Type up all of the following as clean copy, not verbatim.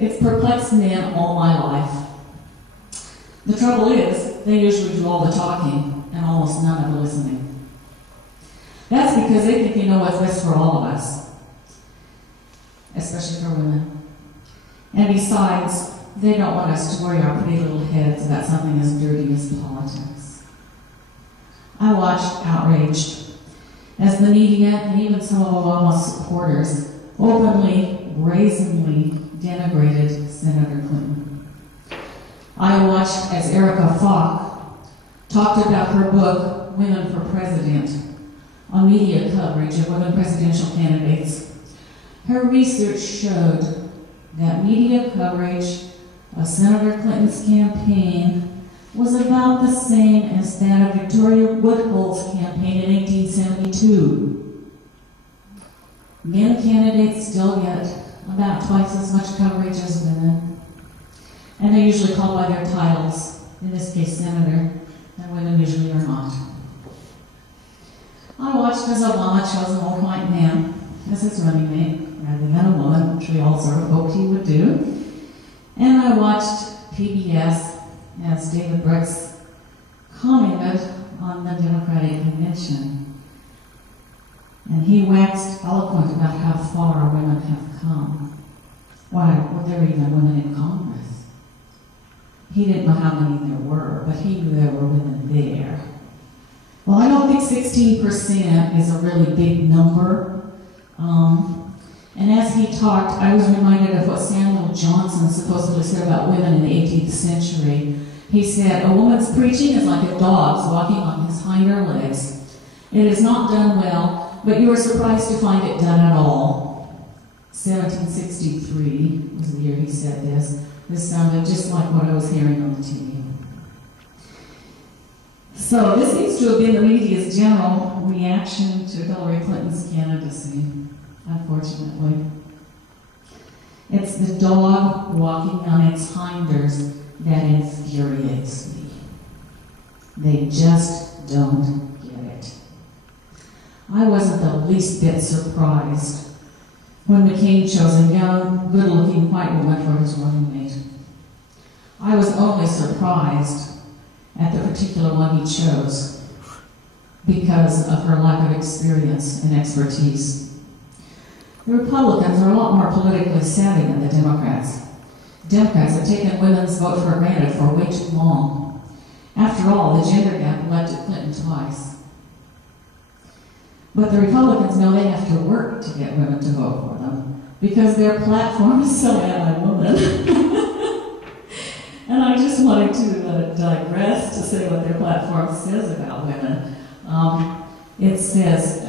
It's perplexed men all my life. The trouble is, they usually do all the talking and almost none of the listening. That's because they think they know what's best for all of us, especially for women. And besides, they don't want us to worry our pretty little heads about something as dirty as politics. I watched outraged as the media and even some of Obama's supporters openly, brazenly denigrated Senator Clinton. I watched as Erica Falk talked about her book, Women for President, on media coverage of women presidential candidates. Her research showed that media coverage of Senator Clinton's campaign was about the same as that of Victoria Woodhull's campaign in 1872. Men candidates still get about twice as much coverage as women, and they're usually called by their titles, in this case senator, and women usually are not. I watched as Obama chose an old white man as his running mate, rather than a woman, which we all sort of hoped he would do. And I watched PBS as David Brooks commented on the Democratic Convention. And he waxed eloquent about how far women have come. Why, well, there were even women in Congress. He didn't know how many there were, but he knew there were women there. Well, I don't think 16% is a really big number. And as he talked, I was reminded of what Samuel Johnson supposedly said about women in the 18th century. He said, "A woman's preaching is like a dog's walking on his hinder legs. It is not done well, but you are surprised to find it done at all." 1763 was the year he said this. This sounded just like what I was hearing on the TV. So this seems to have been the media's general reaction to Hillary Clinton's candidacy, unfortunately. It's the dog walking on its hinders that infuriates me. They just don't get it. I wasn't the least bit surprised when McCain chose a young, good-looking white woman for his running mate. I was only surprised at the particular one he chose because of her lack of experience and expertise. The Republicans are a lot more politically savvy than the Democrats. Democrats have taken women's vote for granted for way too long. After all, the gender gap elected Clinton twice. But the Republicans know they have to work to get women to vote for them because their platform is so anti-woman. And I just wanted to digress to say what their platform says about women. It says,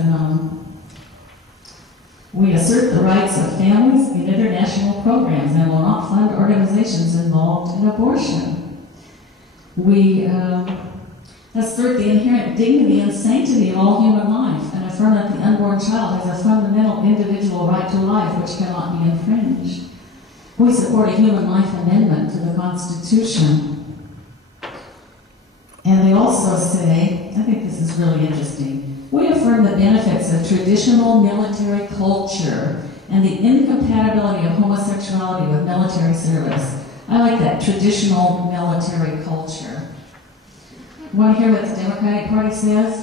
"We assert the rights of families in international programs and will not fund organizations involved in abortion. We assert the inherent dignity and sanctity of all human life and affirm that the unborn child has a fundamental individual right to life which cannot be infringed. We support a human life amendment to the Constitution." And they also say, I think this is really interesting, "We affirm the benefits of traditional military culture and the incompatibility of homosexuality with military service." I like that, traditional military culture. You want to hear what the Democratic Party says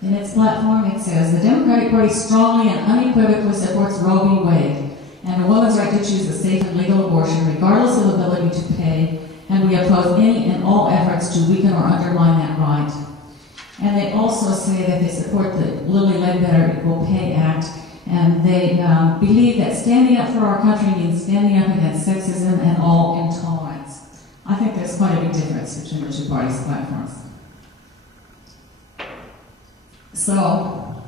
in its platform? It says, "The Democratic Party strongly and unequivocally supports Roe v. Wade and a woman's right to choose a safe and legal abortion regardless of ability to pay, and we oppose any and all efforts to weaken or undermine that right." And they also say that they support the Lilly Ledbetter Equal Pay Act, and they believe that standing up for our country means standing up against sexism and all intolerance. I think there's quite a big difference between the two parties' platforms. So,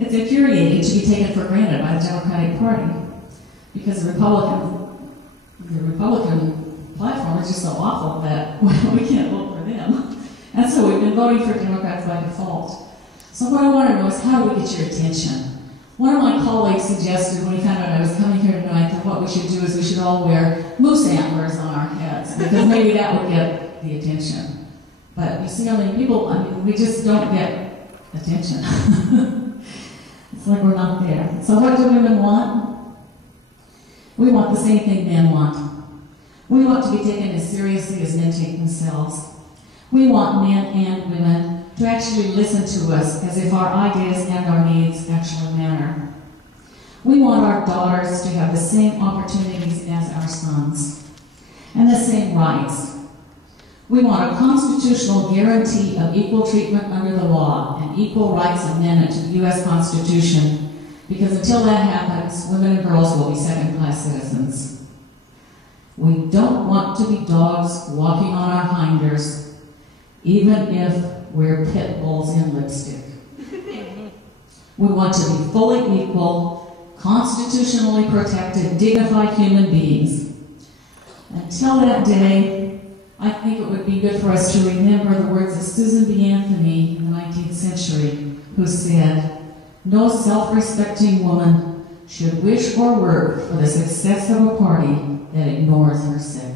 it's infuriating to be taken for granted by the Democratic Party because the Republican platform is just so awful that we can't vote for them. And so we've been voting for Democrats by default. So what I want to know is, how do we get your attention? One of my colleagues suggested when he found out I was coming here tonight that what we should do is we should all wear moose antlers on our heads because maybe that would get the attention. But you see how many people, I mean, we just don't get attention. It's like we're not there. So what do women want? We want the same thing men want. We want to be taken as seriously as men take themselves. We want men and women to actually listen to us as if our ideas and our needs actually matter. We want our daughters to have the same opportunities as our sons and the same rights. We want a constitutional guarantee of equal treatment under the law and equal rights amendment to the U.S. Constitution, because until that happens, women and girls will be second-class citizens. We don't want to be dogs walking on our hinders, even if we're pit bulls in lipstick. We want to be fully equal, constitutionally protected, dignified human beings. Until that day, I think it would be good for us to remember the words of Susan B. Anthony in the 19th century, who said, "No self-respecting woman should wish or work for the success of a party that ignores herself."